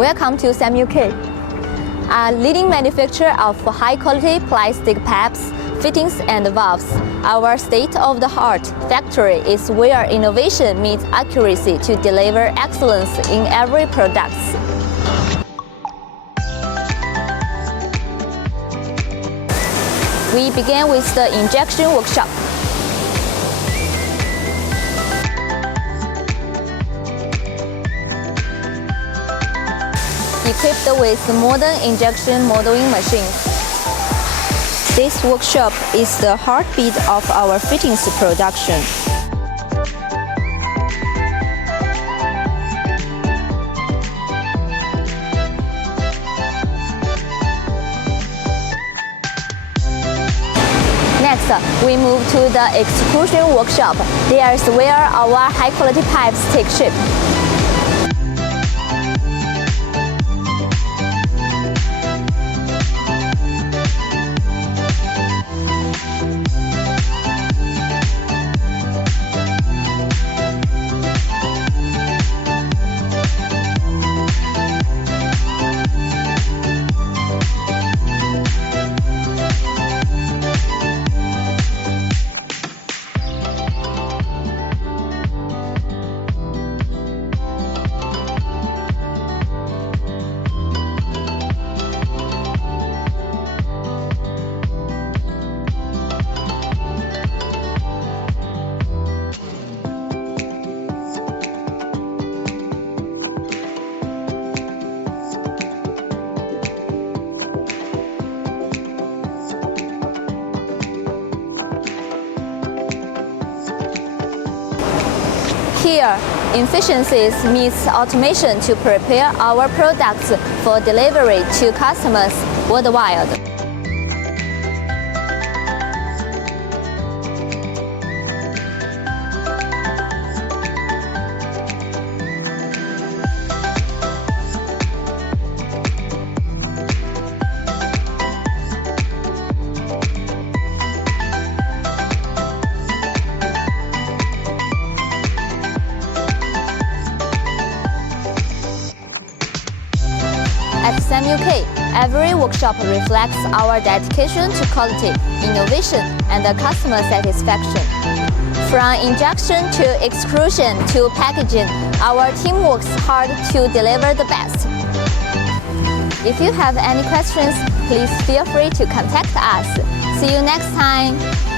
Welcome to SAM-UK, a leading manufacturer of high-quality plastic pipes, fittings and valves. Our state-of-the-art factory is where innovation meets accuracy to deliver excellence in every product. We began with the injection workshop. Equipped with modern injection molding machines. This workshop is the heartbeat of our fittings production. Next, we move to the extrusion workshop. There is where our high-quality pipes take shape. Here, efficiencies meets automation to prepare our products for delivery to customers worldwide. At SAM-UK, every workshop reflects our dedication to quality, innovation, and customer satisfaction. From injection to extrusion to packaging, our team works hard to deliver the best. If you have any questions, please feel free to contact us. See you next time!